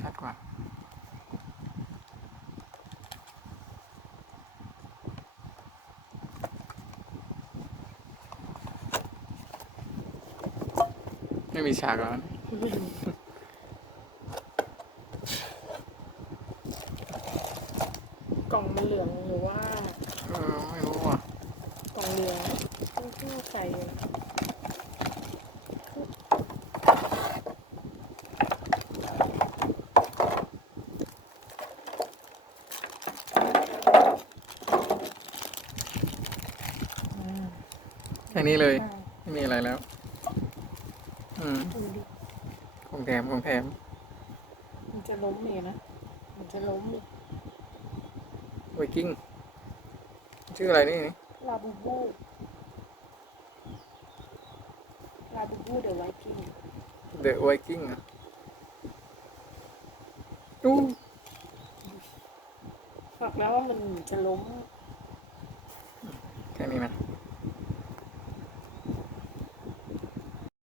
ชัดกว่าไม่มีฉากแล้วกล่องมันเหลืองหรือว่า เออ ไม่รู้อะกล่องเหลืองต้องใส่ แค่นี้เลย ไม่มีอะไรแล้ว อืมดูดิของแถมของแถม มันจะล้มเนี่ยนะ มันจะล้มเลยไวกิ้ง ชื่ออะไรนี่ลาบูบูลาบูบูเดอะไวกิ้ง เดอะไวกิ้งอะอู้บอกแล้วว่ามันจะล้ม แค่นี้นะ